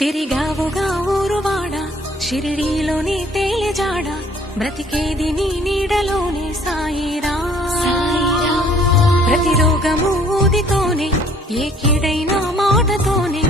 తిరిగావుగా ఊరువాడ షిరిడీలోని తేలిజాడ బ్రతికేది నీ నీడలోనే సాయిరా ప్రతి రోగము ఊదితోనే ఏ కీడైనా మాటతోనే